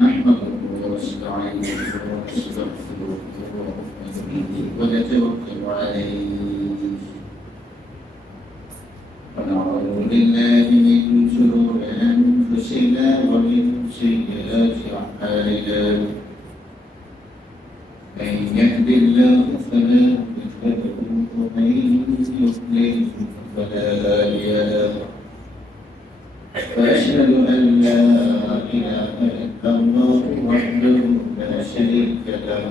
نحمده ونستعينه ونستغفره ونتوكل عليه ونعوذ بالله من شرور أنفسنا ومن سيئات أعمالنا من يهد الله فلا مضل له ومن يضلل فلا هادي له وأشهد أن لا إله إلا الله وحده لا شريك له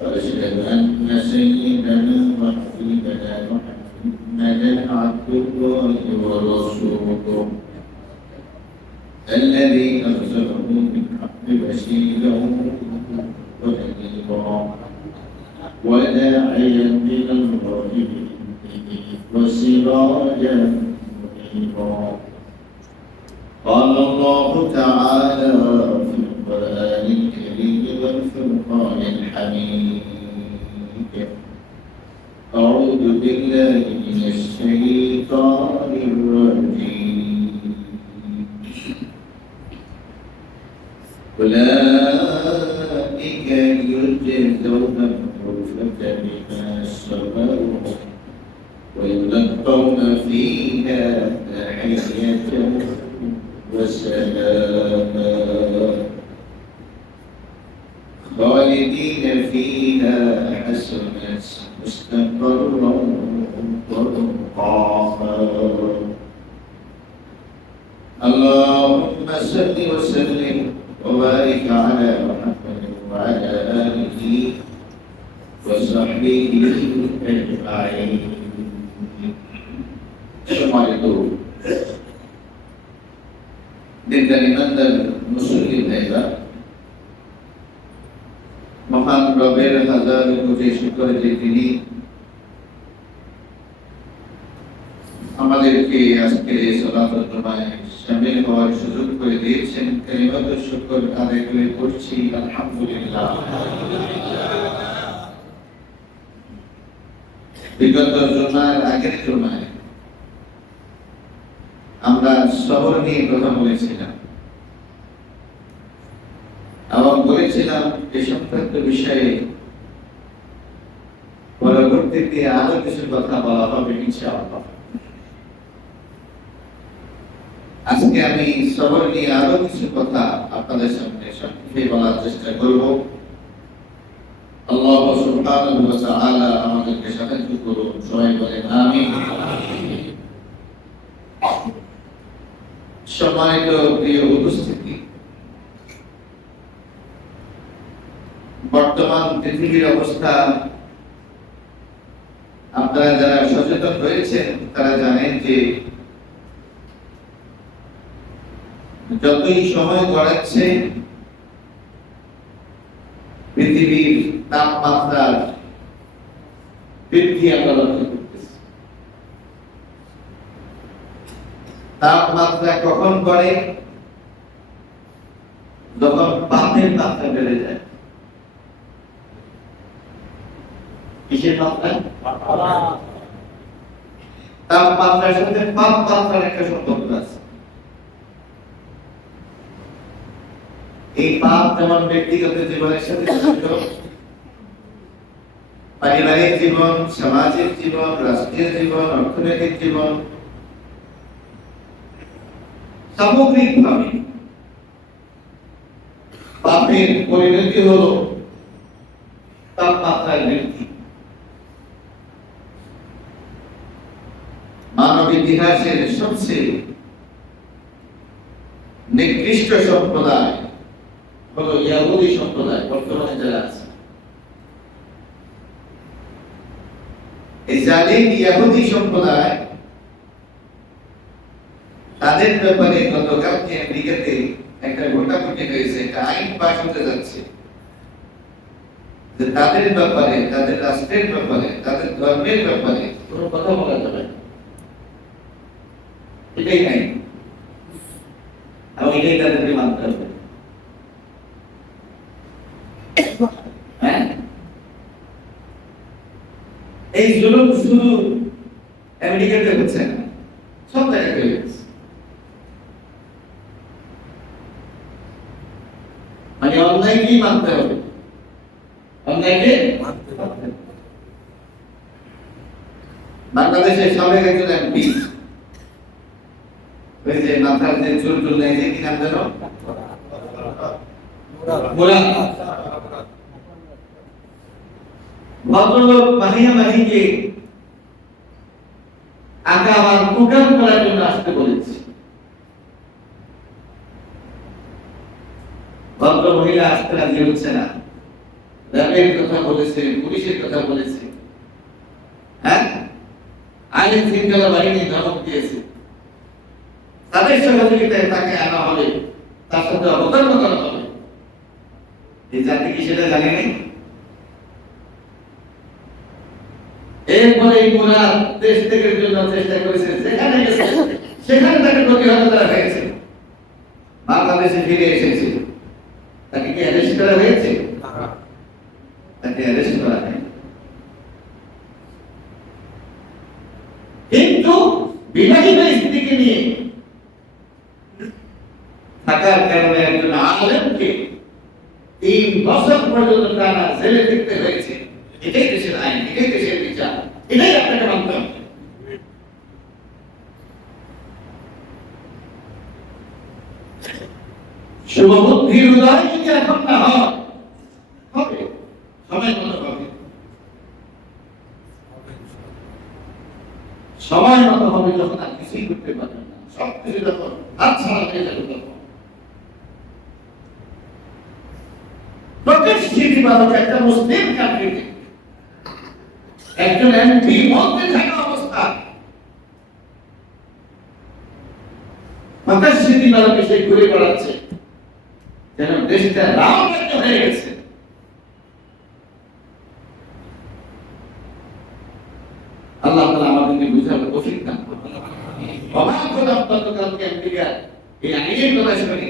وأشهد أن سيدنا وحبيبنا محمدا عبد الله ورسوله الذي أرسله بالحق بشيرا ونذيرا وداعيا إلى الله وسراجا منيرا. قال الله تعالى في القرآن الكريم والفرقان الحميد: أعوذ بالله من الشيطان الرجيم. أولئك يجزون الغرفة بما صبروا ويلقون فيها تحية وسلاما خالدين فيها حسنت مستقرا ومقاما. اللهم صل وسلم وبارك على محمد وعلى آله وصحبه أجمعين. সম্মানিত দিনদার মুসলিম ভাইরা, মহান রবের হাজার কোটি শুকর যে তিনি আমাদেরকে আজকের এই সালাতুল জুমায় শামিল হওয়ার সুযোগ করে দিয়েছেন। কালিমাতুশ শুকর আদায় করে পড়ছি আলহামদুলিল্লাহ। বিগত জুমার আগের জুমায় আমরা শহর নিয়ে কথা বলেছিলাম এবং বলেছিলাম এই সংক্রান্ত বিষয়ে পরবর্তীতে আরো কিছু কথা বলা হবে ইনশাআল্লাহ। আজকে আমি শহর নিয়ে আরো কিছু কথা আপনাদের সামনে সংক্ষেপে বলার চেষ্টা করব। আল্লাহ সুবহানাহু ওয়া তাআলা আমাদেরকে সাহায্য করুন, সবাই বলেন আমিন। সম্মানিত প্রিয় উপস্থিতি, বর্তমান পৃথিবীর অবস্থা আপনারা যারা সচেতন রয়েছেন তারা জানেন যে যতই সময় গড়াচ্ছে পৃথিবীর তাপমাত্রার বৃদ্ধি আমরা লক্ষ্য করতেছি। তাপমাত্রা কখন বাড়ে? যখন পাপের মাত্রা বেড়ে যায়। কিসের মাত্রা? তাপমাত্রার সাথে পাপ মাত্রার একটা সম্পর্ক আছে। এই পাপ যেমন ব্যক্তিগত জীবনের সাথে জড়িত, পারিবারিক জীবন, সামাজিক জীবন, রাষ্ট্রীয় জীবন, অর্থনৈতিক জীবন, সামগ্রিকভাবে পাপের পরিণতি হলো তাপমাত্রার বৃদ্ধি। মানব ইতিহাসের সবচেয়ে নিকৃষ্ট সম্প্রদায় হলো ইহুদি সম্প্রদায়। বর্তমানে যারা আছে এই জালিম ইহুদি সম্প্রদায়, তাদের ব্যাপারে গতকালকে আমেরিকাতে একটা ঘটনাঘটি হয়েছে, একটা আইন পাস হতে যাচ্ছে যে তাদের ব্যাপারে, তাদের রাষ্ট্রের ব্যাপারে, তাদের ধর্মের ব্যাপারে কোনো কথা বলা যাবে না। এটাই নাই, এবং এটাই তাদেরকে মানতে হবে। এই জুলুম শুধু আমেরিকাতে হচ্ছে না, সব জায়গায় হচ্ছে। কি মানতে হবে? অন্যায়কে মানতে হবে। বাংলাদেশের সাবেক একজন এমপি, ওই যে মাথার যে চুল টুল নেই, যে কি নাম যেন, ভদ্রলোক মাহিয়া মাহিকে আগে আমার প্রোগ্রাম করার জন্য আসতে বলেছি। ভদ্র মহিলা আসতে রাজি হচ্ছে না। র্যাবের কথা বলেছে, পুলিশের কথা বলেছে, হ্যাঁ, আইন শৃঙ্খলা বাহিনী ধমক দিয়েছে। তাদের সহযোগিতায় তাকে আনা হবে, তার সাথে অবতরণ করা হবে। এই জাতি কি সেটা জানে নাই? এরপরে এই পুরা দেশ থেকে জন্য চেষ্টা করেছে, যেখানে গেছে সেখানে তাকে প্রতিহত করা হয়েছে। বাংলাদেশে ফিরে এসেছে, তাকে কি অ্যারেস্ট করা হয়েছে? তাকে অ্যারেস্ট করা হয়নি। কিন্তু বিবাহিত স্ত্রীকে নিয়ে থাকার কারণে একজন আলেমকে 3 বছর পর্যন্ত টানা জেলে থাকতে হয়েছে। এটাই দেশের আইন, এটাই দেশের বিচার, এটাই আপনাকে মানতে হবে। শুভবুদ্ধির উদয় যদি এখন না হয়, হবে, সময় মতো হবে, সময় মতো হবে, যখন আর কিছুই করতে পারবেন না, সবকিছু যখন হাত ছাড়া হয়ে যাবে, তখন প্রতিষ্ঠিত বালক একটা মুসলিম কান্ট্রিতে একজন এমপি মধ্যে থাকা অবস্থা প্রতিষ্ঠিত বালক এসে ঘুরে বেড়াচ্ছে যেন দেশটা রামরাজ্য হয়ে গেছে। আল্লাহ তাআলা আমাদেরকে বুঝার তৌফিক দান করুন। অবাক হলাম গতকালকে আমেরিকার এই আইনের কথা শুনে,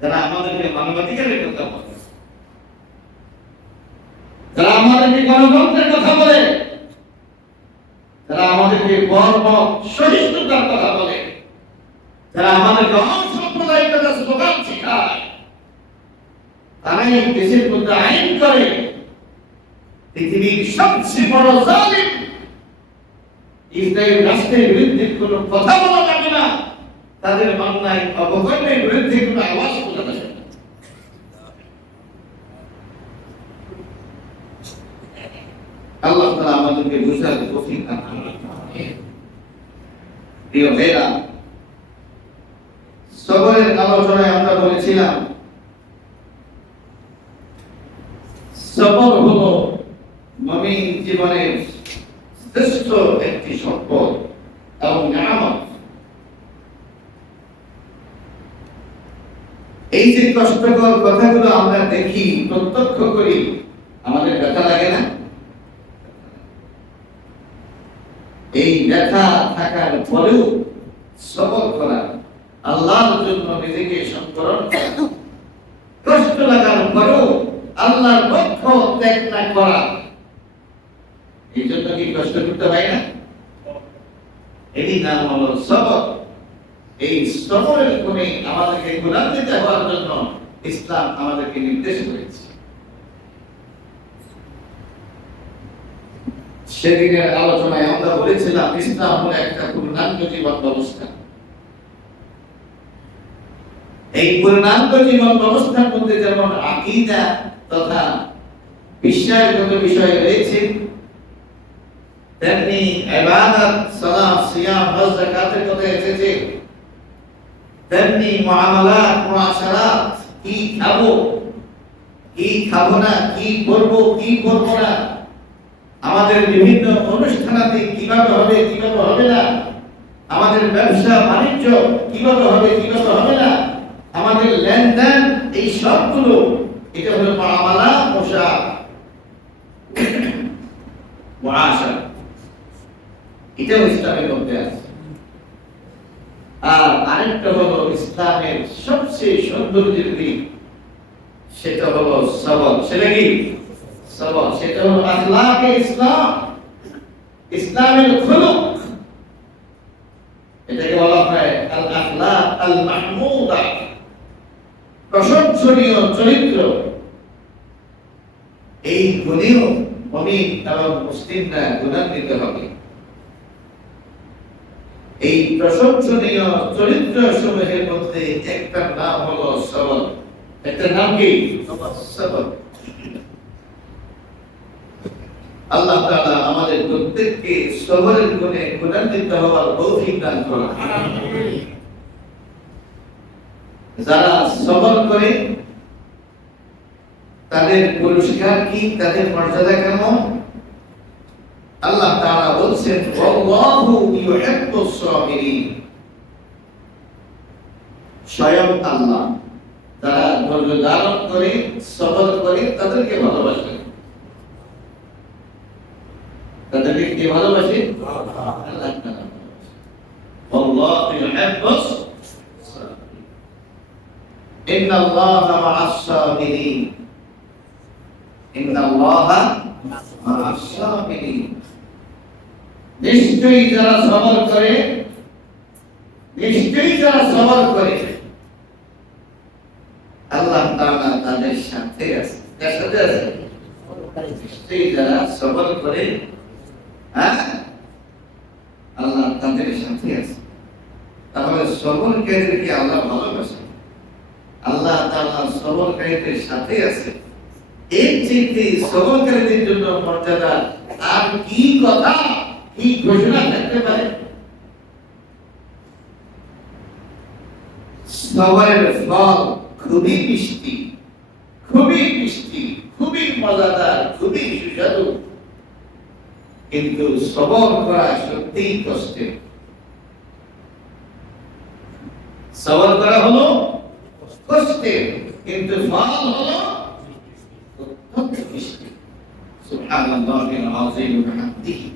যারা আমাদেরকে মানবাধিকারের কথা বলে, যারা আমাদেরকে গণতন্ত্রের কথা বলে, যারা আমাদেরকে গর্ব সহিষ্ণুতার কথা বলে, যারা আমাদেরকে অসাম্প্রদায়িকতার স্লোগান শেখায়, তারাই দেশের মধ্যে আইন করে পৃথিবীর সবচেয়ে বড় জালিম ইসরায়েল রাষ্ট্রের বিরুদ্ধে কোনো কথা বলা যাবে না, তাদের অন্যায় অবকর্মের বিরুদ্ধে কোনো আওয়াজ তোলা যাবে না। আল্লাহ তাআলা আমাদেরকে বুঝার তৌফিক দান করুন। প্রিয় ভাইরা, সবরের আলোচনায় আমরা বলেছিলাম সবর হলো মুমিন জীবনের শ্রেষ্ঠ একটি সম্পদ এবং নিয়ামত। এই যে কষ্টকর কথাগুলো আমরা দেখি, প্রত্যক্ষ করি, আমাদের ব্যথা লাগে না? এই ব্যথা থাকার পরেও সবর করা, আল্লাহর জন্য নিজেকে সংবরণ করা, কষ্ট লাগার পরেও আল্লাহর পক্ষ ত্যাগ না করা, এই জন্য কি কষ্ট করতে হয় না? এরই নাম হলো সবর। এই সবরের গুণে আমাদেরকে গুণান্বিত হওয়ার জন্য ইসলাম আমাদেরকে নির্দেশ করেছে। সেদিনের আলোচনায় আমরা বলেছিলাম ইসলাম হলো একটা পূর্ণাঙ্গ জীবন ব্যবস্থা। এই পূর্ণাঙ্গ জীবন ব্যবস্থার মধ্যে যেমন আকীদা তথা বিশ্বাসগত বিষয় রয়েছে, তেমনি ইবাদত, সালাত, সিয়াম, হজ, যাকাতের কথা এসেছে, তেমনি মুআমালাত, মুআশারাত, কি খাবো, কি খাবো না, কি করবো, কি করবো না, আমাদের বিভিন্ন অনুষ্ঠানাদি কিভাবে হবে, কিভাবে হবে না, আমাদের ব্যবসা বাণিজ্য কিভাবে হবে, কিভাবে হবে না, আমাদের লেনদেন, এই সবগুলো, এটা হলো মুআমালা, মুআশারা, এটাও ইসলামের মধ্যে আছে। আর আরেকটা হলো ইসলামের সবচেয়ে সৌন্দর্যের দিক, সেটা হলো সবর। সেটা কি? সবর। সেটা হলো আখলাকে ইসলাম, ইসলামের খুলুক। এটাকে বলা হয় আল আখলাক আল মাহমুদা, প্রশংসনীয় চরিত্র, এই গুণেও মুমিন এবং মুসলিমরা গুণান্বিত হবে। এই প্রশংসনীয় চরিত্র সমূহের মধ্যে একটা নাম হলো সবর। একটা নাম কি? সবর। আল্লাহ তাআলা আমাদের প্রত্যেককে সবরের গুণে গুণান্বিত হওয়ার তৌফিক দান করুন। যারা সবর করে তাদের পুরস্কার কি, তাদের মর্যাদা কেমন? আল্লাহ তাআলা বলছেন আল্লাহু ইউহিব্বুস সাবিরিন। স্বয়ং আল্লাহ যারা ধৈর্য ধারণ করে সবর করে তাদেরকে ভালোবাসেন। তাদেরকে কে ভালোবাসে? আল্লাহ তাআলা। আল্লাহু ইউহিব্বুস সাবিরিন। ইন্নাল্লাহা মা'আস সাবিরিন। ইন্নাল্লাহা মা'আস সাবিরিন। নিশ্চয়ই যারা সবর করে, নিশ্চয়ই যারা সবর করে আল্লাহ তাআলা তাদের সাথে আছে। কার সাথে আছে? নিশ্চয়ই যারা সবর করে আল্লাহ তাদের সাথে আছে। তাহলে সবরকারীদেরকে আল্লাহ ভালোবাসেন। আল্লাহ তাআলা সবরকারীদের সাথে আছে। এর চেয়ে সবরকারীদের জন্য মর্যাদা আর কি কথা, কি ঘোষণা থাকতে পারে? সবরের ফল খুবই মিষ্টি, খুবই মিষ্টি, খুবই মজাদার, খুবই সুস্বাদু। কিন্তু সবর করা সত্যিই কষ্টের। সবর করা হলো কষ্টের, কিন্তু ফল হলো অত্যন্ত মিষ্টি। সুবহানাল্লাহিল আযীম ওয়া বিহামদিহি।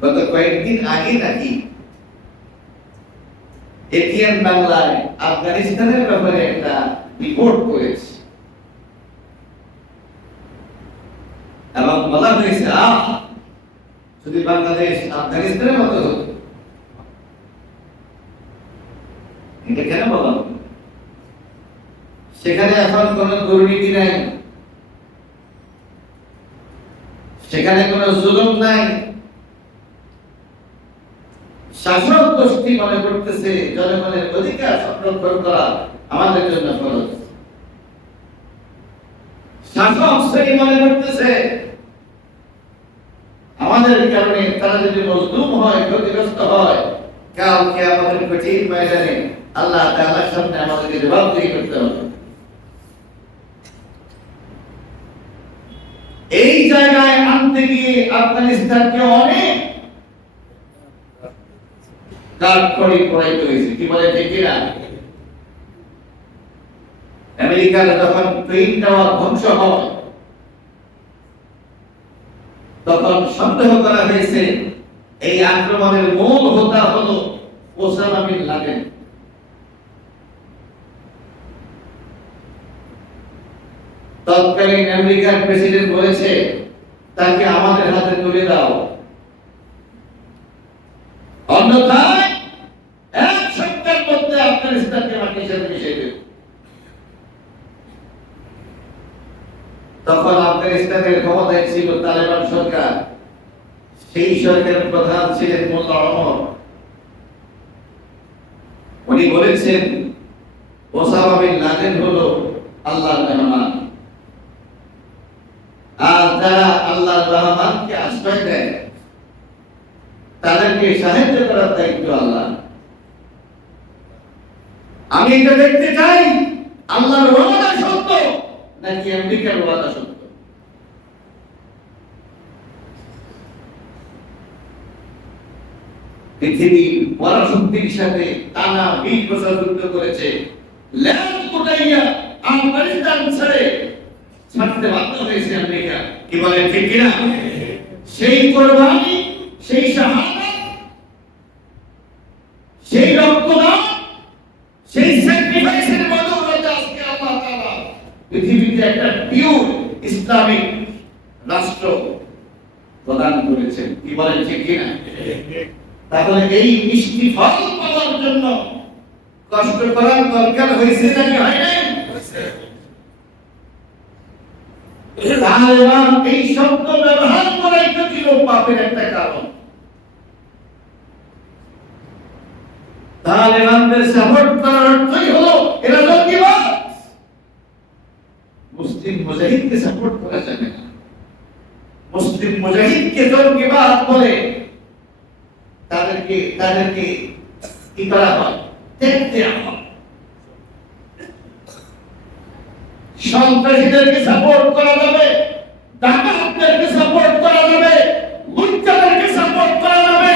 গত কয়েকদিন আগে নাকি এটিএন বাংলায় আফগানিস্তানের ব্যাপারে একটা রিপোর্ট করেছে এবং বলা হয়েছে যদি বাংলাদেশ আফগানিস্তানের মতো হতো। এটা কেন বলা হলো? সেখানে এখন কোন দুর্নীতি নাই, সেখানে কোন জুলুম নাই। শাসক গোষ্ঠী মনে করতেছে জনগণের অধিকার সংরক্ষণ করা আমাদের জন্য ফরজ। শাসক শ্রেণী মনে করতেছে আমাদের কারণে তারা যদি মজলুম হয়, ক্ষতিগ্রস্ত হয়, কাল কিয়ামতের কঠিন ময়দানে আল্লাহ তাআলার সামনে আমাদেরকে জবাবদিহি করতে হবে। এই জায়গায় আনতে গিয়ে আফগানিস্তানকে অনেক কাঠখড়ি পোড়াইতে হয়েছে। কি বলে ঠিক কিনা? আমেরিকার যখন টুইন টাওয়ার ধ্বংস হয় তখন সন্দেহ করা হয়েছে এই আক্রমণের মূল হোতা হলো ওসামা বিন লাদেন। তৎকালীন আমেরিকার প্রেসিডেন্ট বলেছে তাকে আমাদের হাতে তুলে দাও, অন্যথায় এক সপ্তাহের মধ্যে আফগানিস্তানকে মাটির সাথে মিশিয়ে দেবে। তখন আফগানিস্তানের ক্ষমতায় ছিল তালেবান সরকার। সেই সরকারের প্রধান ছিলেন মোল্লা ওমর। উনি বলেছেন ওসামা বিন লাদেন হলো আল্লাহর মেহমান, আর যারা আল্লাহর মেহমানকে আশ্রয় দেয় তাদেরকে সাহায্য করার দায়িত্ব আল্লাহ। আমি এটা দেখতে চাই আল্লাহর ওয়াদা সত্য নাকি আমেরিকার ওয়াদা সত্য। পৃথিবী পরাশক্তির সাথে টানা 20 বছর যুদ্ধ করেছে, ল্যান্ড কোটাইয়া আফগানিস্তান ছেড়ে ছাড়তে বাধ্য হয়েছে আমেরিকা। কি বলে ঠিক কিনা? সেই কোরবানি, সেই শাহাদাত, সেই রক্তদান, সেই স্যাক্রিফাইসের বদৌলতে আজকে আল্লাহ তাআলা পৃথিবীতে একটা পিওর ইসলামিক রাষ্ট্র প্রদান করেছেন। কি বলেন ঠিক কিনা? তাহলে এই মিষ্টি ফল পাওয়ার জন্য কষ্ট করার দরকার হয়েছে নাকি হয় নাই? তালেবান এই শব্দ ব্যবহার করাই তো ছিল পাপের একটা কারণ। তালেবানদের সাপোর্ট করার অর্থই হলো এরা জঙ্গিবাদ। মুসলিম মুজাহিদকে সাপোর্ট করা যাবে না। মুসলিম মুজাহিদকে জঙ্গিবাদ বলে তাদেরকে কি করা হয়? দেখতে হয়। সন্ত্রাসীদেরকে সাপোর্ট করা যাবে, ডাকাতদেরকে সাপোর্ট করা যাবে, লুচ্চাদেরকে সাপোর্ট করা যাবে,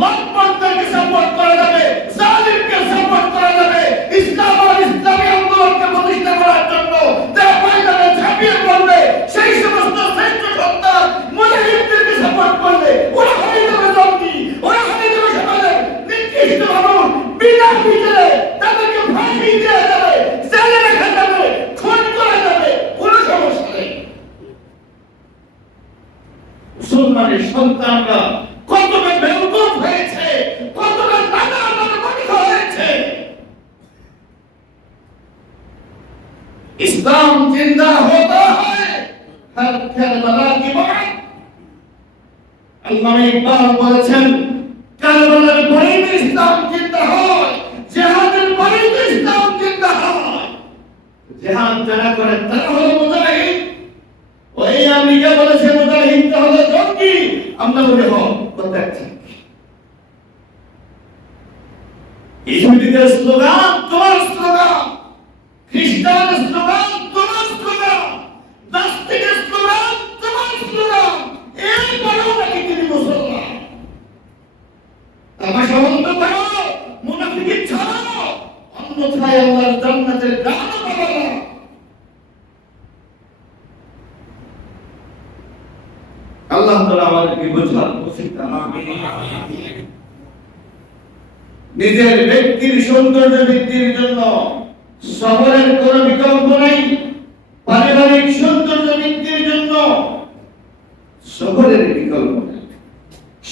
লম্পটদেরকে সাপোর্ট করা যাবে, জালিমকে সাপোর্ট করা যাবে। ইসলাম আর ইসলামী আন্দোলনকে প্রতিষ্ঠা করার জন্য যারা ময়দানে ঝাঁপিয়ে পড়বে, সেই সমস্ত শ্রেষ্ঠ সন্তান মুজাহিদদেরকে সাপোর্ট করবে, ওরা হয়ে যাবে জঙ্গি, ওরা হয়ে যাবে সমাজের নিকৃষ্ট মানুষ। বিনা বিচারে তাদেরকে ফাঁসি দেওয়া যাবে, জেলে রাখা যাবে, খুন করা যাবে, কোনো সমস্যা নেই। মুসলমানের সন্তানরা কতটা বেউকুফ হয়েছে, কতটা নাদানি হয়েছে। ইসলাম জিন্দা होता है हर কারবালা की बात। আল্লামা ইকবাল বলেছেন, কারবালার পরেই তো ইসলাম জিন্দা হয়, জিহাদের পরেই তো ইসলাম জিন্দা হয়। জিহাদ যারা করে তারা হলো মুজাহিদ। ওই আমেরিকা বলেছে মুজাহিদ হলো জঙ্গি, আমরা বলি হোক কথা ঠিক। ইহুদিদের স্লোগান তোমার স্লোগান, খ্রিস্টানের স্লোগান তোমার স্লোগান, নাস্তিকের স্লোগান তোমার স্লোগান। এই বলেও নাকি তিনি মুসলমান। তামাশা বন্ধ করো, মুনাফিকি ছাড়ো, অন্যথায় আল্লাহর জান্নাতের গানও পাবে না। আল্লাহ তাআলা আমাদেরকে বুঝার তৌফিক দান করুন। নিজের ব্যক্তির সৌন্দর্য বৃদ্ধির জন্য শহরের কোনো বিকল্প নাই। পারিবারিক সৌন্দর্য বৃদ্ধির জন্য শহরের বিকল্প নাই।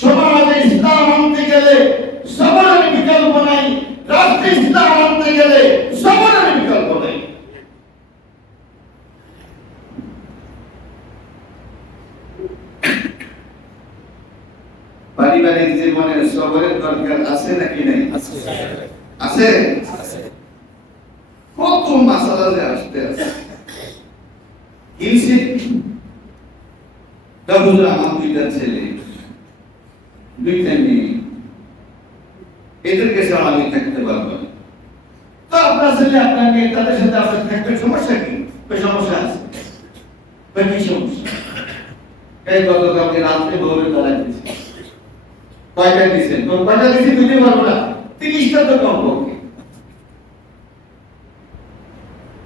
সমাজে ইসলাম আনতে গেলে শহরের বিকল্প নাই। রাষ্ট্রে ইসলাম আনতে গেলে শহরের বিকল্প নাই। পারিবারিক জীবনে সবরের দরকার আছে নাকি নাই? আছে। কত মাসালা যে আসতে আছে। কিসে দাবুর আমার দুইটা ছেলে, দুইটা মেয়ে, এদেরকে ছাড়া আমি থাকতে পারবো না। তো আপনার ছেলে আপনার মেয়ে তাদের সাথে আপনার থাকতে সমস্যা কি? সমস্যা আছে। কি সমস্যা? এই গতকালকে রাত্রে বউয়ের তারা দিয়েছে। কয়টা দিয়েছেন? তোর কয়টা দিয়েছি বুঝতে পারবো না, 30টা তো কম পক্ষে।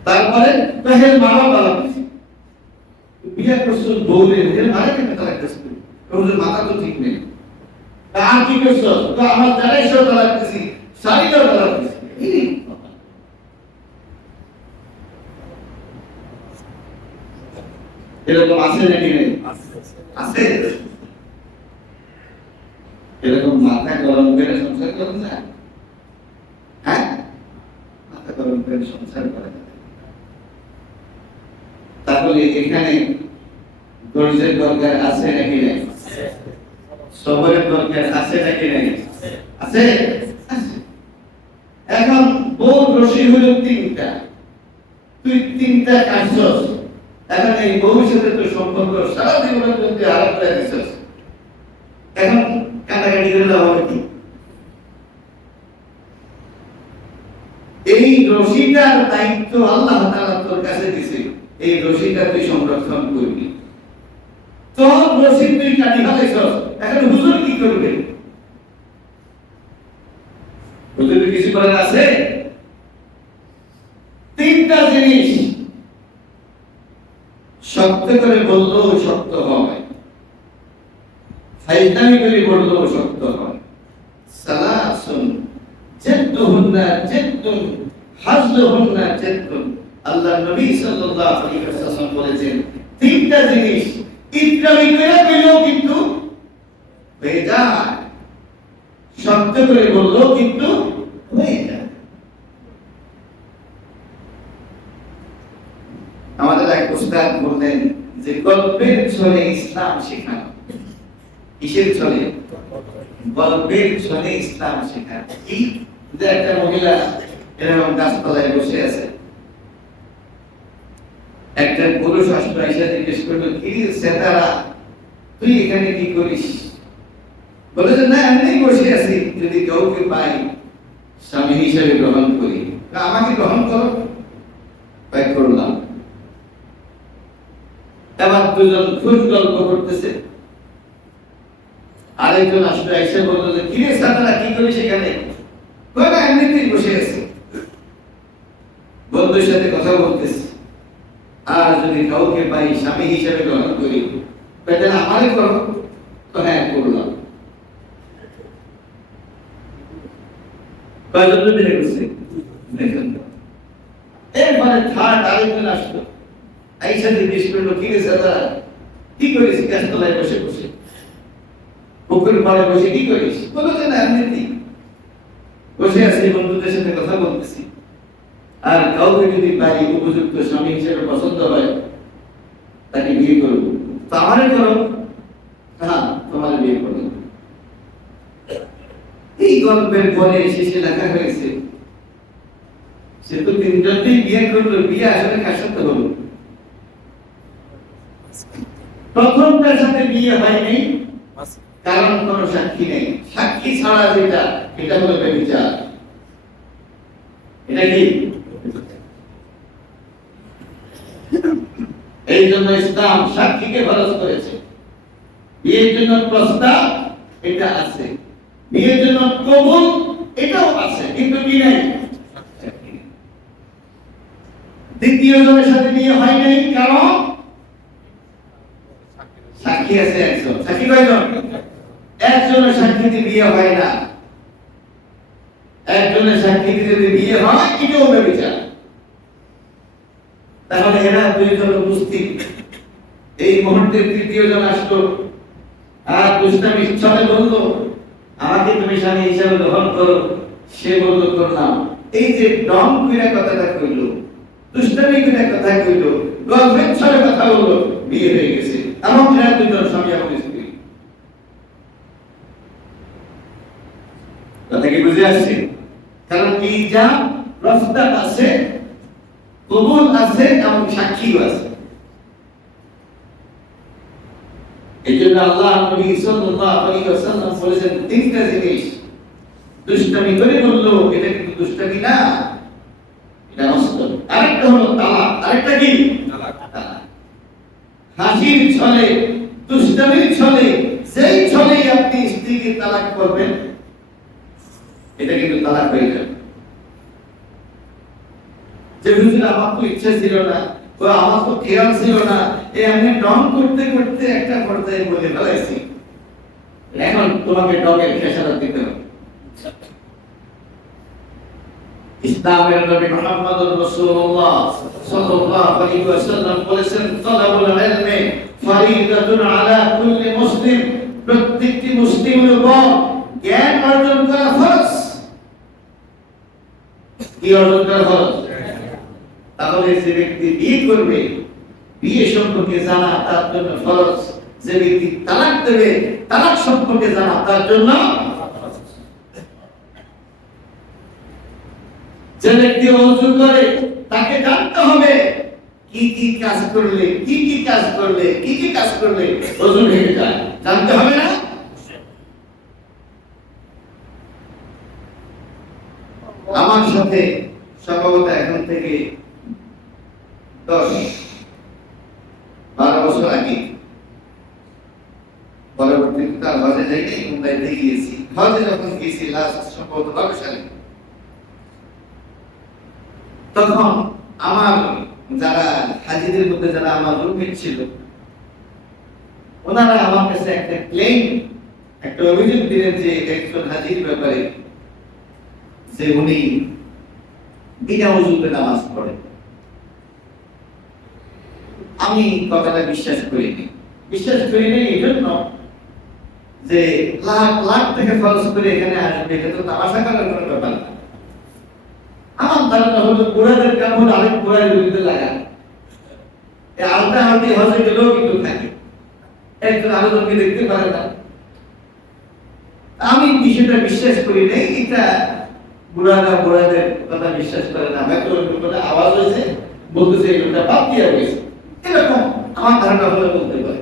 তারপরে তাহের মামা তালাক দিয়েছে। বিয়ে করছো বউরে, এর মানে কেন তালাক দিয়েছে? ওদের মাথা তো ঠিক নেই। আর কি করছো? তো আমার জানাই সব তালাক দিয়েছি, শাড়িটাও তালাক দিয়েছি। এরকম আছে নাকি নেই? আছে। এরকম মাথা গরম করে সংসার করেন না? হ্যাঁ, মাথা গরম করে সংসার করে। তাহলে এখানে ধৈর্যের দরকার আছে নাকি নেই? সবরের দরকার আছে নাকি নেই? আছে। এখন বউ রশি হলো 3টা, তুই 3টা কাটছস। এখন এই বউর সাথে তো সম্পর্ক সারা জীবনের জন্য আলাপ করে দিছস। এখন কাটাকাটি করে দেওয়া হবে কি? এই রশিটার দায়িত্ব আল্লাহ তাআলা তোর কাছে দিয়েছে। এই রশিটা তুই সংরক্ষণ করবি। তোর রশি তুই কাটি ফেলাইছস, এখন হুজুর কি করবে? হুজুর কিছু করার আছে? 3টা জিনিস শক্ত করে বললেও শক্ত হয়, ফাইজলামি করে বললেও শক্ত হয়। সালাসুন জাদ্দুহুন্না জাদ্দুন হাজলুহুন্না জাদ্দুন। আল্লাহ নবী সাল্লাল্লাহু আলাইহি ওয়াসাল্লাম বলেছেন, 3টা জিনিস ইকরামি করে বললেও কিন্তু হয়ে যায়, শক্ত করে বললেও কিন্তু হয়ে যায়। আমাদের এক উস্তাদ বললেন যে গল্পের ছলে ইসলাম শেখানো। কিসের ছলে? গল্পের ছলে ইসলাম শেখানো। কি যে একটা মহিলা এরকম গাছতলায় বসে আছে, একটা পুরুষ আসলো এসে জিজ্ঞেস করলো, কি সেতারা তুই এখানে কি করিস? বলে যে না, এমনি বসে আছি, যদি কাউকে পাই স্বামী হিসেবে গ্রহণ করি। আমাকে গ্রহণ করো। তাই করলাম। এবার দুজন খুব গল্প করতেছে, আরেকজন আসলে এসে বললো যে কি রে সাদারা কি করিস এখানে? না, এমনিতেই বসে আছি, বন্ধুর সাথে কথা বলতেছি, আর যদি কাউকে পাই স্বামী হিসেবে গ্রহণ করি। তাহলে আমারে করো। তো হ্যাঁ, করলাম। কয়জন মিলে করছে দেখেন। এরপরে থার্ড আরেকজন আসলো, আইসা জিজ্ঞেস করলো, কি রে সাদারা কি করিস গাছতলায় বসে বসে, পুকুর পাড়ে বসে কি করিস? বলো যে না, এমনিতেই বসে আছি, বন্ধুদের সাথে কথা বলতেছি, আর কাউকে যদি পাই উপযুক্ত স্বামী হিসেবে পছন্দ হয় তাকে বিয়ে করবো। তো আমারে করো। হ্যাঁ, তোমার বিয়ে করবো। এই গল্পের পরে শেষে লেখা হয়েছে সে তো তিনজনকেই বিয়ে করলো। বিয়ে আসলে কার সাথে হলো? প্রথমটার সাথে বিয়ে হয়নি, কারণ কোন সাক্ষী নেই। সাক্ষী ছাড়া যেটা, এটা হলো ব্যভিচার। এটা কি? এই জন্য ইসলাম সাক্ষীকে খরচ করেছে। বিয়ের জন্য প্রস্তাব এটা আছে, বিয়ের জন্য কবুল এটাও আছে, কিন্তু কি নাই? দ্বিতীয় জনের সাথে বিয়ে হয় নাই, কারণ সাক্ষী আছে একজন। সাক্ষী কয়জন? একজনের সাক্ষীতে বিয়ে হয় না। একজনের সাক্ষীতে যদি বিয়ে হয়, এটাও ব্যভিচার। তাহলে এরা দুইজন উপস্থিত। এই মুহূর্তে তৃতীয় জন আসলো, আর দুষ্টামি ছলে বললো, আমাকে তুমি স্বামী হিসাবে গ্রহণ করো। সে বললো করলাম। এই যে ডং কইরা কথাটা কইলো, দুষ্টামি কইরা কথা কইলো, গল্পের ছলে কথা বললো, বিয়ে হয়ে গেছে। এমন এরা দুজন স্বামী এবং স্ত্রী। কথা কি বুঝে আসছে? কারণ এই যা প্রস্তাব আছে, কবুল আছে এবং সাক্ষীও আছে। এই জন্য আল্লাহ নবী সাল্লাল্লাহু আলাইহি ওয়াসাল্লাম বলেছেন তিনটা জিনিস। দুষ্টামি করে বললো, এটা কিন্তু দুষ্টামি না, এটা বাস্তব। আরেকটা হলো তালাক। আরেকটা কি? তালাক। হাসির ছলে, দুষ্টামির ছলে, সেই ছলে আপনি স্ত্রীকে তালাক করবেন, এটা কিন্তু তালাক হয়ে যাবে। যে হুজুর আমার তো ইচ্ছা ছিল না, ও আমার তো খেয়াল ছিল না, আমি ডং করতে করতে একটা পর্যায়ে বলে ফেলাইছি, এখন তোমাকে ডগের খেসারত দিতে হবে। ইসলামের নবী মুহাম্মদুর রাসূলুল্লাহ সাল্লাল্লাহু আলাইহি ওয়াসাল্লাম বলেছেন, তালাবুল ইলমি ফরিদাতুন আলা কুল্লি মুসলিম। প্রত্যেকটি মুসলিমের উপর জ্ঞান অর্জন করা ফরজ। কি অর্জন করা ফরজ? তাহলে যে ব্যক্তি বিয়ে করবে, বিয়ে সম্পর্কে জানা তার জন্য ফরজ। যে ব্যক্তি তালাক দেবে, তালাক সম্পর্কে জানা তার জন্য। যে ব্যক্তি ওযু করে, তাকে জানতে হবে কি কি কাজ করলে, কি কি কাজ করলে, কি কি কাজ করলে ওযু ভেঙে যায়, জানতে হবে না? আমার সাথে সম্ভবত এখন থেকে 10-12 বছর আগে, পরবর্তীতে তার হজে যাইনি, মুম্বাইতে গিয়েছি। হজে যখন গিয়েছি লাস্ট সম্ভবত 12 সালে, তখন আমার যারা হাজিদের মধ্যে যারা আমার রুমমেট ছিল, ওনারা আমার কাছে একটা ক্লেম, একটা অভিযোগ দিলেন যে একজন হাজির ব্যাপারে যে উনি বিনা ওযুতে নামাজ পড়েন। আমি কথাটা বিশ্বাস করিনি এই জন্য যে লাখ লাখ টাকা খরচ করে এখানে আসবে, এটা তো তামাশা করার কোনো ব্যাপার না। আমার ধারণা হলো পুরাদের কাম হলো আরেক পুরার বিরুদ্ধে লাগা। এই আলতা হজে গেলেও কিন্তু থাকে, একজন আলোচনকে দেখতে পারে না। আমি বিষয়টা বিশ্বাস করি নাই, এটা বুড়াদের কথা বিশ্বাস করে না, হয়তো আওয়াজ হয়েছে বলতেছে এটা বাদ দিয়া হয়েছে, এরকম আমার ধারণা হলে বলতে পারে।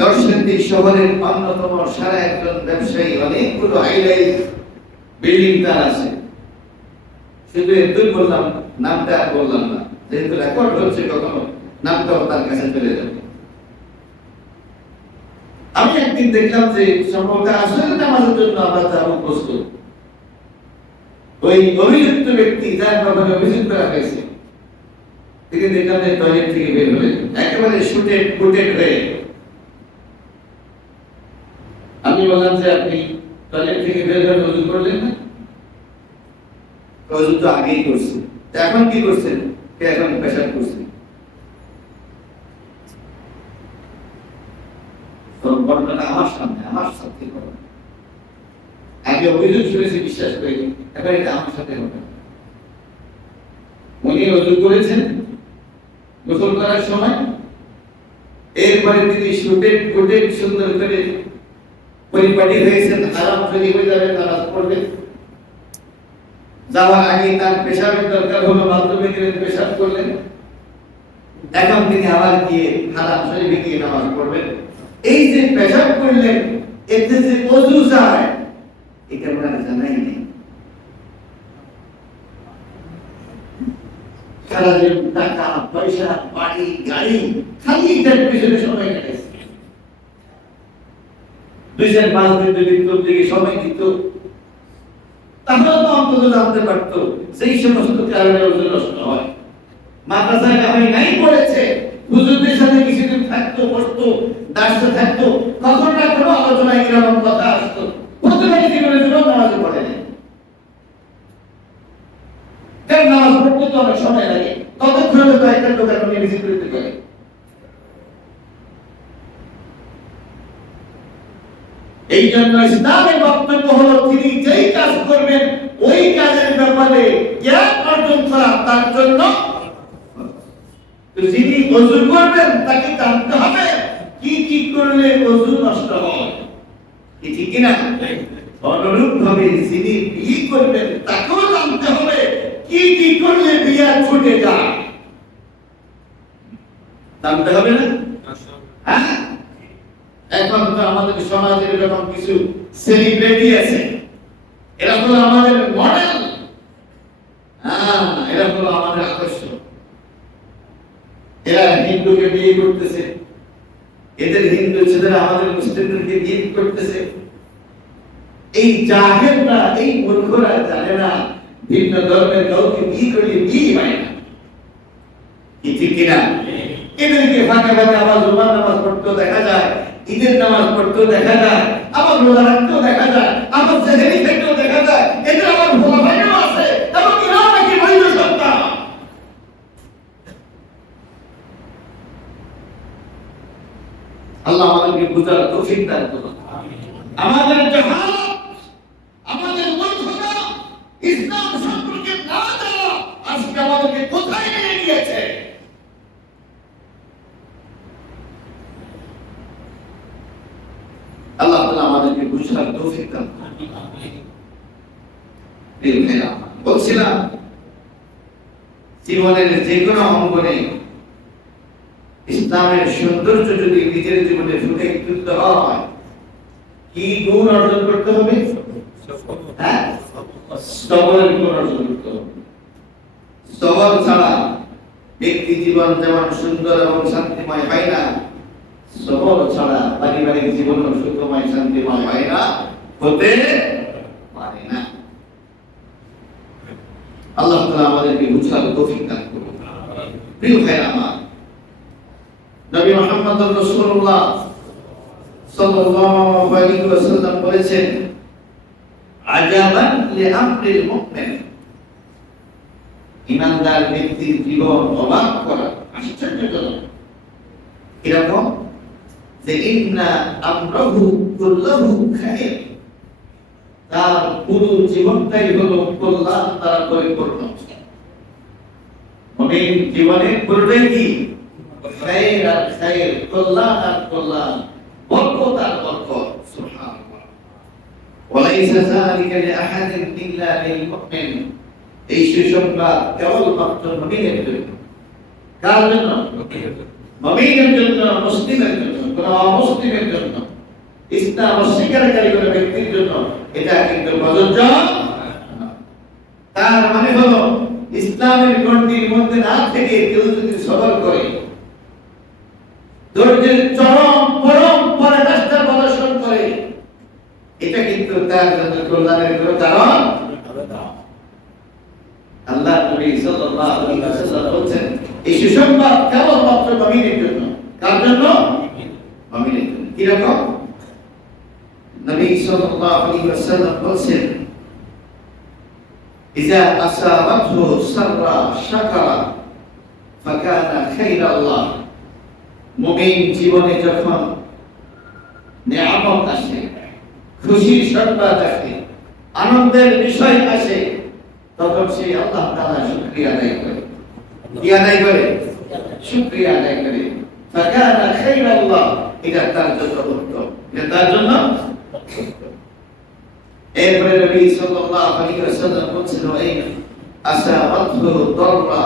দর্শনটি শহরের অন্যতম সারা একজন ব্যবসায়ী, অনেকগুলো হাইলাইট বিল্ডিং তার আছে, শুধু এতই বললাম, নামটা আর বললাম না, যেহেতু রেকর্ড হচ্ছে কখনো নামটাও তার কাছে চলে যাবে। আমি একদিন দেখলাম যে সম্ভবত আসলে নামাজের জন্য আমরা যাবো প্রস্তুত, ওই অভিযুক্ত ব্যক্তি যার ব্যাপারে অভিযোগ করা হয়েছে তিনি দেখলাম যে টয়লেট থেকে বের হলেন একেবারে শুটেড বুটেড হয়ে। আমি বললাম যে আপনি টয়লেট থেকে বের হয়ে ওযু করলেন না? ওযু তো আগেই করছেন, এখন কি করছেন? এখন পেশাব করছেন। ঘটনাটা আমার সামনে, আমার সাথে ঘটনা, আগে অভিযোগ শুনেছি বিশ্বাস করিনি, এখন এটা আমার সাথে ঘটনা। উনি ওযু করেছেন গোসল করার সময়, এরপরে তিনি শুটেড বুটেড সুন্দর করে পরিপাটি হয়েছেন, আরাম ফ্রি হয়ে যাবেন, নামাজ পড়বেন। যাওয়ার আগে তার পেশাবের দরকার হলো, বাথরুমে গেলেন, পেশাব করলেন, এখন তিনি আবার গিয়ে হারাম শরীফে গিয়ে নামাজ পড়বেন। এই যে পেশাব করলেন, এতে যে ওযু যায় এটা আপনারা জানাই নেই। সারা জীবন টাকা পয়সা বাড়ি গাড়ি খালি এটার পিছনে সময় কেটেছে, 2-5 দিন দিকে সময় দিত, তাহলে তো অন্তত জানতে পারতো সেই সমস্ত কারণে ওযু নষ্ট হয়। মাদ্রাসায় আমি নাই পড়েছে, হুজুরদের সাথে কিছুদিন থাকতো, বসতো, দাঁড়াতে থাকতো, কখন না কোনো আলোচনায় এরকম কথা আসতো, প্রত্যেকের জীবনে জীবন নামাজ পড়ে নেই। কারণ নামাজ পড়তে তো অনেক সময় লাগে, ততক্ষণে তো একটা দোকান নিয়ে ভিজিট করতে পারে। এই জন্য ইসলামের বক্তব্য হলো তিনি যেই কাজ করবেন ওই কাজের ব্যাপারে জ্ঞান অর্জন করা তার জন্য। যিনি ওযু করবেন তাকে জানতে হবে কি কি করলে ওযু নষ্ট হয়, কি ঠিক কিনা? অনুরূপ ভাবে যিনি বিয়ে করবেন তাকেও জানতে হবে কি কি করলে বিয়ে ছুটে যায়, জানতে হবে না? হ্যাঁ, এখন তো আমাদের সমাজের এরকম কিছু সেলিব্রিটি আছে, এরা হলো আমাদের মডেল, এরা হলো আমাদের আদর্শ। এরা হিন্দুকে বিয়ে করতেছে, এদের হিন্দু ছেলেরা আমাদের মুসলিমদেরকে বিয়ে করতেছে। এই জাহেলরা, এই মূর্খরা জানে না ভিন্ন ধর্মের কাউকে বিয়ে করলে বিয়ে হয় না, কি ঠিক কিনা? এদেরকে ফাঁকে ফাঁকে আবার জুমার নামাজ পড়তেও দেখা যায়, ঈদের নামাজ পড়তেও দেখা যায়, আবার রোজা রাখতেও দেখা যায়, আবার সেহরি খেতেও দেখা যায়। এদের আবার ভোলা ভাইও আছে এবং এরাও নাকি বৈধ সন্তান। আল্লাহ আমাদেরকে বুঝার তৌফিক দান করুন। আমাদের জাহালত, আমাদের মূর্খতা, ইসলাম সম্পর্কে না জানা আজকে আমাদেরকে কোথায় নিয়ে গিয়েছে। আল্লাহ তাআলা আমাদেরকে বুঝার তৌফিক দান করুন। বলছিলাম জীবনের যে কোনো অঙ্গনে ইসলামের সৌন্দর্য যদি নিজের জীবনে ফুটে তুলতে হয় কি গুণ অর্জন করতে হবে? হ্যাঁ, সবরের গুণ অর্জন করতে হবে। সবর ছাড়া ব্যক্তি জীবন যেমন সুন্দর এবং শান্তিময় হয় না, সবর ছাড়া পারিবারিক জীবন সুখময় শান্তিময় হয় না, হতে পারে না। আল্লাহ তাআলা আমাদেরকে বুঝার তৌফিক দান করুন। প্রিয় ভাইরা আমার, নবী মুহাম্মদ রাসূলুল্লাহ সাল্লাল্লাহু আলাইহি ওয়াসাল্লাম বলেছেন, আজাবান লিআমরিল মুমিন, ঈমানদার ব্যক্তির জীবন অবাক করা, আশ্চর্যজনক। এরকম যে ইন্না আমরাহু কুল্লাহু খায়র, তার পুরো জীবনটাই হলো কল্যাণ দ্বারা পরিপূর্ণ। মনে মুমিন জীবনে পুরোটাই কি খায়ের আর খায়ের, কল্যাণ আর কল্যাণ, বরকত আর বরকত। সুবহানাল্লাহ। ওয়ালাইসা যালিকা লিআহাদিন ইল্লা লিল মুমিন। এই সুসংবাদ কেবলমাত্র মুমিনের জন্য। কার জন্য? মুমিনের জন্য, মুসলিমের জন্য। কোন অমুসলিমের জন্য, ইসলাম অস্বীকারী কোন ব্যক্তির জন্য এটা কিন্তু প্রযোজ্য না। তার মানে হলো ইসলামের গণ্ডির মধ্যে না থেকে কেউ যদি সবর করে, ধৈর্যের চরম পরম পরাকাষ্ঠা প্রদর্শন করে, এটা কিন্তু তার জন্য কল্যাণের কোনো কারণ না। আল্লাহ নবী সাল্লাল্লাহু আলাইহি ওয়াসাল্লাম বলেন এই সুসংবাদ কেবলমাত্র মুমিনের জন্য। কার জন্য? মুমিনের জন্য। কি রকম? নবী সাল্লাল্লাহু আলাইহি ওয়াসাল্লাম বলেন ইজা আসাবাতহু সাররা শাকারা ফাকানা খাইরাল্লাহ। মুমিন জীবনে যখন নিয়ামত আসে, খুশির সংবাদ আসে, আনন্দের বিষয় আসে, তখন সে আল্লাহ তাআলা শুকরিয়া আদায় করে। কি আদায় করে? শুকরিয়া আদায় করে। ফাকানা খাইরাল্লাহ, এটা তার জন্য উত্তম, এটা তার জন্য উত্তম। এরপরে নবী সাল্লাল্লাহু আলাইহি ওয়াসাল্লাম বলেছেন এই আসাবাতহু দাররা,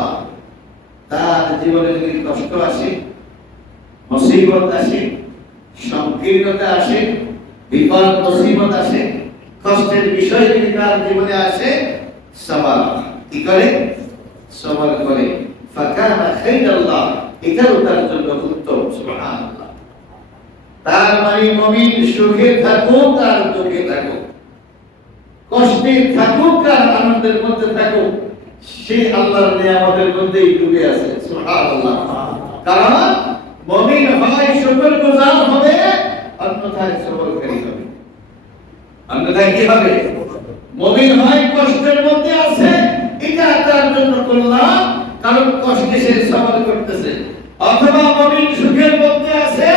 তার জীবনে যদি কষ্ট আসে, মুসিবত আসে, সংকীর্ণতা আসে, বিপদ মুসিবত আসে, কষ্টের বিষয় যদি তার জীবনে আসে, সবর কি করে? সবর করে। ফাকানা খাইরাল্লাহ, এটাও তার জন্য উত্তম। সুবহানাল্লাহ। তার মানে মুমিন সুখে থাকুক আর দুঃখে থাকুক, কষ্টে থাকুক আর আনন্দের মধ্যে থাকুক, সে আল্লাহর নিয়ামতের মধ্যেই ডুবে আছে। সুবহানাল্লাহ। কারণ মুমিন হয় শুকরগুজার হবে, অন্যথায় সবরকারী হবে। অন্যথায় কি হবে? মুমিন হয় কষ্টের মধ্যে আছে, এটা তার জন্য কল্যাণ, কারণ কষ্টে সে সবর করতেছে। অথবা মুমিন সুখের মধ্যে আছে,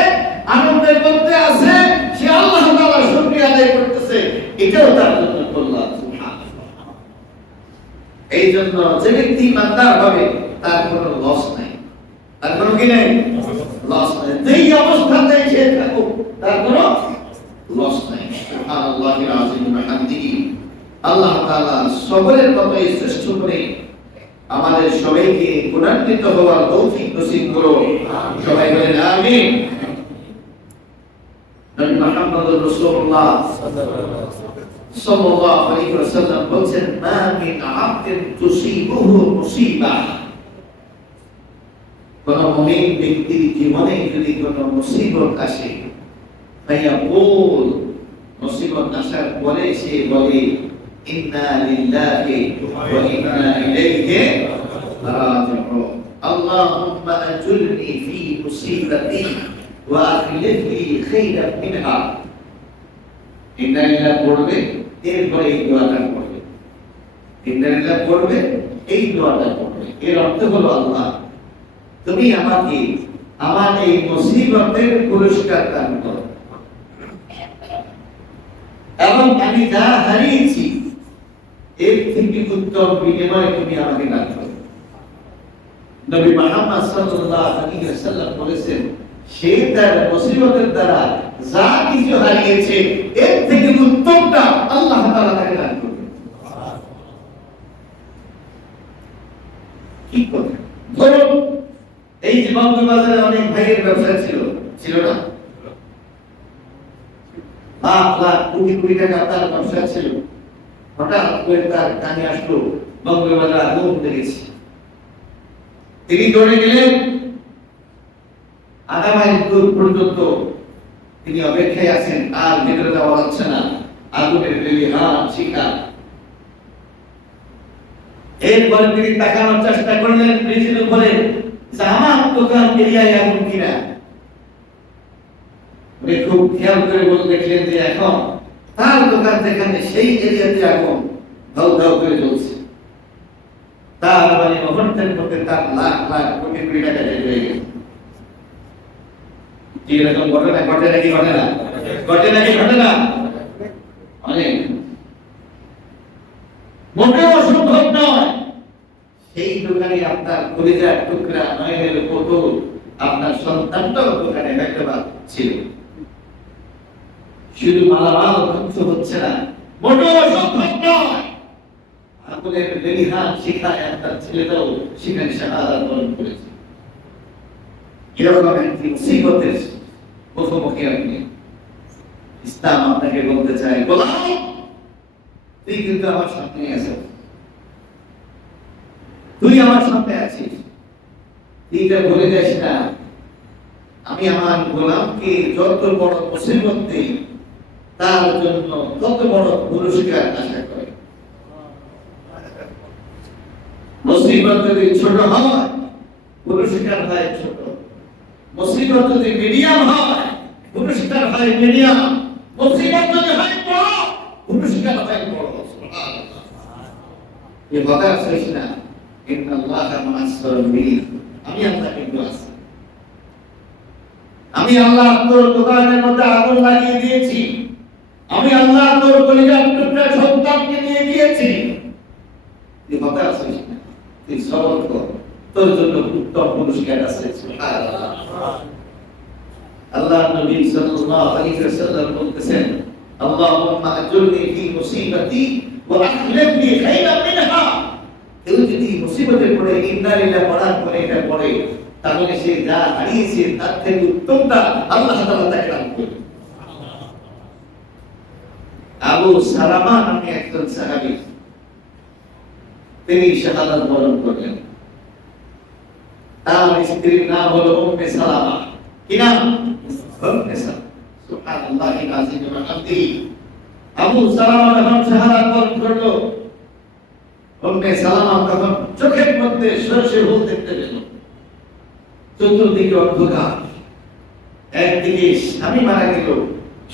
আনন্দের মধ্যে আছে, সে আল্লাহ তাআলার শুকরিয়া আদায় করতেছে, এটাও তার জন্য কল্যাণ। সুবহানাল্লাহ। এই জন্য যে ব্যক্তি ইমানদার হবে তার কোনো লস নাই, তার কোনো কি নাই? লস নাই। যেই অবস্থাতে সে থাকুক তার কোনো লস নাই। সুবহানাল্লাহিল আযীম ওয়া বিহামদিহি। আল্লাহ তাআলা সবরের মতো শ্রেষ্ঠ করে আমাদের সবাইকে গুণান্বিত হওয়ার তৌফিক নসিব করো। সবাই বলেন আমিন। নবী মুহাম্মদ রাসূলুল্লাহ সাল্লাল্লাহু আলাইহি ওয়াসাল্লাম বলেন মা মিন আবদিন তুসিবুহু মুসিবা। কোন মুমিন ব্যক্তির জীবনে যদি কোন মুসিবত আসে, ফায়াকুল, মুসিবত আসার পরে সে বলে ইন্না লিল্লাহি ওয়া ইন্না ইলাইহি রাজিউন। আল্লাহুম্মা আজুরনি ফি মুসিবাতি ওয়া আখলিফ লি খাইরান মিনহা। ইন্না লিল্লাহি পড়বে, এরপরে এই দোয়াটা পড়বে। ইন্না লিল্লাহি পড়বে, এই দোয়াটা পড়বে। এর অর্থ হলো আল্লাহ তুমি আমাকে আমার এই মুসিবতের পুরস্কার দান করো, এবং আমি যা হারিয়েছি এর থেকে উত্তম বিনিময় তুমি আমাকে দান করো। নবী মুহাম্মদ সাল্লাল্লাহু আলাইহি ওয়াসাল্লাম বলেছেন সে তার মুসিবতের দ্বারা যা কিছু হারিয়েছে এর থেকে উত্তমটা আল্লাহ তাআলা তাকে দান করবেন। কি কথা! ধরুন এই যে বাজারে অনেক ভাইয়ের ব্যবসা ছিল না? লাখ লাখ কোটি কোটি টাকা তার ব্যবসা ছিল। হঠাৎ করে তার কানে আসলো বাজার আগুন লেগেছে। তিনি দৌড়ে গেলেন, আধা মাইল দূর পর্যন্ত তিনি অপেক্ষায় আছেন, আর ভেতরে যাওয়া যাচ্ছে না, আগুনের লেলিহান শিখা। এরপরে তিনি তাকানোর চেষ্টা করলেন ব্রিজের উপরে, আমার দোকান এরিয়ায় আগুন কিনা। উনি খুব খেয়াল করে বলে দেখলেন যে এখন তার দোকান যেখানে, সেই এরিয়াতে আগুন ধাউ ধাউ করে জ্বলছে। তার মানে মুহূর্তের মধ্যে তার লাখ লাখ কোটি কোটি টাকা চলে গেছে। কি এরকম ঘটনা ঘটে নাকি ঘটে না? ঘটে নাকি ঘটে না? অনেক। মোটেও অসম্ভব নয়। সেই দোকানে আপনার কলিজার টুকরা নয়নের পটল আপনার সন্তানটাও দোকানে হয়তোবা ছিল। শুধু মালামাল ধ্বংস হচ্ছে না, মোটর সম্ভব নয়, আগুনের লেলিহান শিখায় আপনার ছেলেটাও সেখানে শাহাদাত বরণ করেছে। এরকম একটি মুসিবতের মুখোমুখি আপনি। ইসলাম আপনাকে বলতে চায়, গোলাম তুই কিন্তু আমার সামনে আছিস, তুই আমার সামনে আছিস, তুই এটা বলে যাস না আমি আমার গোলামকে যত বড় মুসিবত দিই তার জন্য তত বড় পুরস্কার আশা করে। মুসিবত যদি ছোট হয় পুরস্কার হয় ছোট, মুসিবত যদি মিডিয়াম হয় পুরস্কার হয় মিডিয়াম, মুসিবত যদি হয় বড় পুরস্কার হয় বড়। সুবহানাল্লাহ। এই কথা শেষ না, ইন্নাল্লাহা মা'আস সাবিরিন, আমি আল্লাহ কিন্তু আছি। আমি আল্লাহ তোর দোকানের মধ্যে আগুন লাগিয়ে দিয়েছি, আমি আল্লাহ তোর কলিজার টুকরা সন্তানকে দিয়ে দিয়েছি। এই কথা শেষ না, তুই সবর কর, তোর জন্য উত্তম পুরস্কার আছে। সুবহানাল্লাহ। আল্লাহ নবী সাল্লাল্লাহু আলাইহি ওয়াসাল্লাম বলতেছেন, আল্লাহুম্মা আজুরনি ফি মুসিবাতি ওয়া আখলিফ লি খায়রাম মিনহা। কেউ যদি মুসিবতে পড়ে ইন্না লিল্লাহি পড়ার পরে এটা পড়ে, তাহলে সে যা হারিয়েছে তার থেকে উত্তমটা আল্লাহ তাআলা তাকে দান করবে। আবু সালামা নামে একজন সাহাবী, তিনি শাহাদাত বরণ করলেন। তার স্ত্রীর নাম হলো উম্মে সালামা। কি নাম? উম্মে সালামা। সুবহানাল্লাহি আযীম ওয়া বিহামদিহি। আবু সালামা যখন শাহাদাত বরণ করলো, উম্মে সালামা তখন চোখের মধ্যে সরষে ফুল দেখতে পেল। চতুর্দিকে অন্ধকার, একদিকে স্বামী মারা গেল,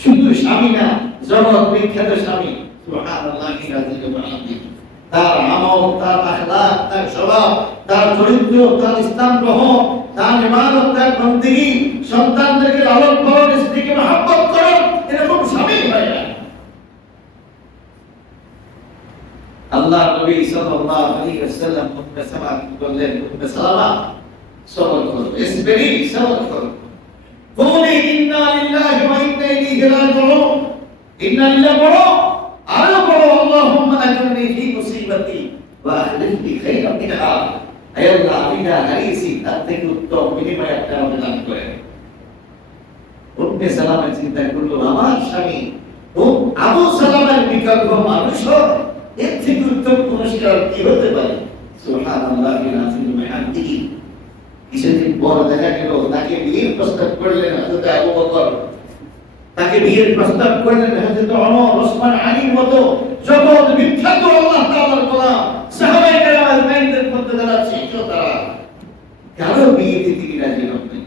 শুধু স্বামী না, জগৎ বিখ্যাত স্বামী। সুবহানাল্লাহি আযীম ওয়া বিহামদিহি। তার আমল, তার আখলাক, তার স্বভাব, তার চরিত্র, তার ইসলাম গ্রহণ, তার ইবাদত, তার বন্দেগী, সন্তানদেরকে লালন পালন, স্ত্রীকে মহব্বত করুন, এরকম স্বামী হয় না। আল্লাহ নবী সাল্লাল্লাহু আলাইহি ওয়াসাল্লাম উম্মে সালামা বললেন, উম্মে সালামা সবর করো, ইসবিরি, সবর করো। বলি ইন্না লিল্লাহি ওয়া ইন্না ইলাইহি রাজিউন। ইন্না লিল্লাহি বড়, আরো বড়, আল্লাহুম্মা আজরনি ফি মুসিবাতি ওয়া আখলিফ লি খায়রাম মিনহা। হে আল্লাহ, আমি যা হারিয়েছি তার থেকে উত্তম বিনিময় আপনি আমাকে দান করেন। উম্মে সালামা চিন্তা করলো, আমার স্বামী ও আবু সালামার বিকল্প মানুষ, এর থেকে উত্তম পুরস্কার কি হতে পারে? সুবহানাল্লাহি আযীম ওয়া বিহামদিহি। কিছুদিন পর দেখা গেল তাকে বিয়ের প্রস্তাব করলেন হযরত আবু বকর, তাকে বিয়ের প্রস্তাব করলেন হযরত ওমর, ওসমান, আলীর মতো জগৎ বিখ্যাত আল্লাহ তাআলার গোলাম সাহাবায়ে কেরাম আজমাইনদের মধ্যে যারা ছিল, তারা কারো বিয়েতে তিনি রাজি হননি।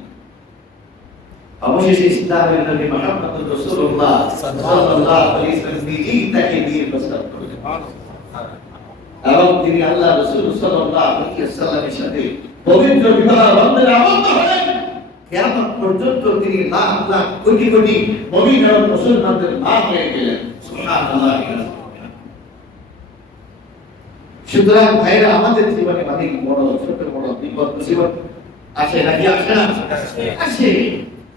অবশেষে ইসলামের নবী মুহাম্মদ রাসূলুল্লাহ সাল্লাল্লাহু আলাইহি ওয়াসাল্লাম নিজেই তাকে বিয়ের প্রস্তাব করলেন এবং তিনি আল্লাহ রাসূল সাল্লাল্লাহু আলাইহি ওয়াসাল্লামের সাথে পবিত্র বিবাহ বন্ধনে আবদ্ধ হলেন। কিয়ামত পর্যন্ত তিনি লাখ লাখ কোটি কোটি মুমিন এবং মুসলমানদের মা হয়ে গেলেন। সুবহানাল্লাহ। সুতরাং ভাইরা, আমাদের জীবনে অনেক বড় ছোট বড় বিপদ মুসিবত আসে নাকি আসে না? আসে।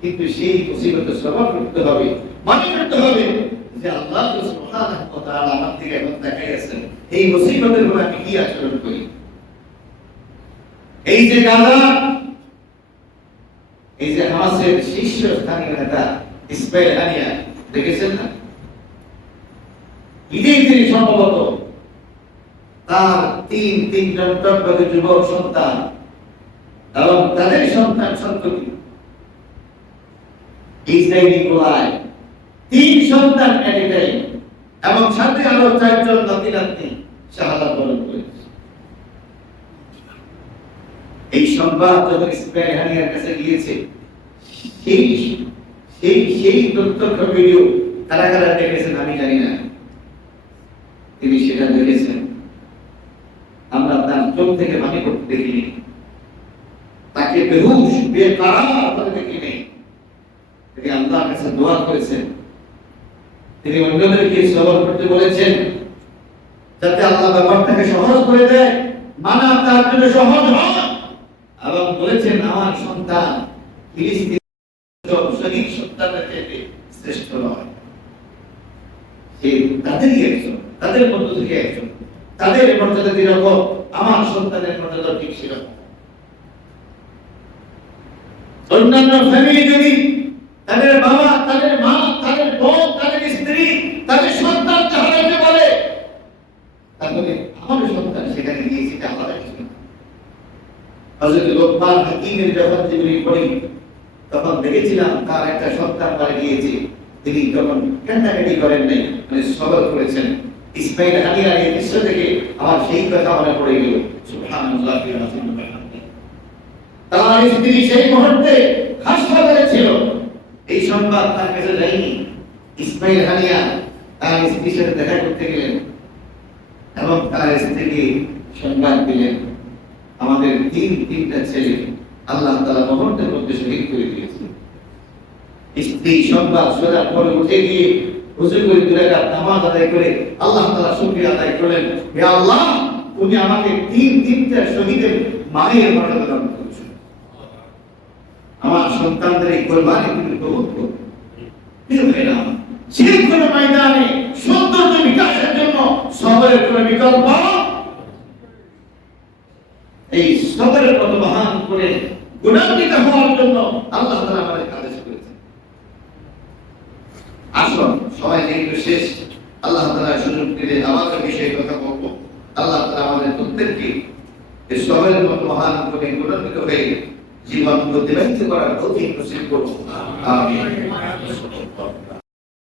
কিন্তু সেই মুসিবতে সবর করতে হবে, মনে করতে হবে যে আল্লাহ সুবহানাহু ওয়া তাআলা আমার দিকে এখন তাকাইয়াছেন, এই মুসিবতের উপর আমি কি আচরণ করি। এই যে গাজা, এই যে হামাসের শীর্ষস্থানীয় নেতা ইসমাইল হানিয়া, দেখেছেন না? ঈদের দিন সম্ভবত তার তিনজন টকটকে যুবক সন্তান এবং তাদের সন্তান সন্ততি ইসরায়েলি গোলায় 3 সন্তান এট এ টাইম এবং সাথে আরো 4 জন নাতি নাতনি শাহাদাত বরণ করেছে। এই সংবাদ যখন ইসমাইল হানিয়ার কাছে গিয়েছে, সেই প্রত্যক্ষ ভিডিও কারা কারা দেখেছেন আমি জানি না, তিনি সেটা দেখেছেন। আমরা তার চোখ থেকে পানি পড়তে দেখিনি, তাকে বেহুশ বেকারার করে দেখিনি। তিনি আল্লাহর কাছে দোয়া করেছেন, তিনি অন্যদেরকে সবর করতে বলেছেন যাতে আল্লাহ ব্যাপারটাকে সহজ করে দেয়। মানা তার জন্য সহজ হয় এবং বলেছেন আমার সন্তান ফিলিস্তিন শহীদ সন্তানের চেয়ে শ্রেষ্ঠ নয়। সে তাদেরই একজন, তাদের মধ্য থেকে একজন, তাদের মর্যাদা যেরকম আমার সন্তানের মর্যাদা ঠিক সেরকম। অন্যান্য ফ্যামিলি যদি তাদের বাবা, তাদের মা, তাদের বোন, তাদের স্ত্রী, তাদের সন্তান হারাইতে বলে, তাহলে আমাদের সন্তান সেখানে গিয়ে সেটা আলাদা কিছু না। হযরত লোকমান হাকিমের যখন জীবনী পড়ি তখন দেখেছিলাম তার একটা সন্তান মারা গিয়েছে, তিনি তখন কান্নাকাটি করেন নাই, মানে সবর করেছেন। ইসমাইল হানিয়ার এই দৃশ্য থেকে আমার সেই কথা মনে পড়ে গেল। সুবহানাল্লাহ। তার স্ত্রী সেই মুহূর্তে হাসপাতালে ছিল, এই সংবাদ তার কাছে যায়নি। ইসমাইল হানিয়া তার স্ত্রীর সাথে দেখা করতে গেলেন এবং তার স্ত্রীকে সংবাদ দিলেন, আমাদের তিনটা ছেলে আল্লাহ তাআলা মুহূর্তের মধ্যে শহীদ করে দিয়েছে। স্ত্রী সংবাদ শোনার পরে উঠে গিয়ে হুজুর করে 2 রাকাত নামাজ আদায় করে আল্লাহ তাআলা শুকরিয়া আদায় করলেন, হে আল্লাহ তুমি আমাকে তিনটা শহীদের মায়ের মর্যাদা দান করেছো, আমার সন্তানদের এই কুরবানি তুমি কবুল করো। যে কোনো ময়দানে সৌন্দর্য বিকাশের জন্য সবরের কোনো বিকল্প, এই সবরের কত মহান করে গুণান্বিত হওয়ার জন্য আল্লাহ তাআলা আমাদের আদেশ করেছেন। আসুন সবাই যেহেতু শেষ, আল্লাহ তাআলা সুযোগ দিলে আমাদের বিষয়ে কথা বলবো। আল্লাহ তাআলা আমাদের প্রত্যেককে এই সবরের মতো মহান করে গুণান্বিত হয়ে জীবন অতিবাহিত করার তৌফিক নসিব করুন। আমিন।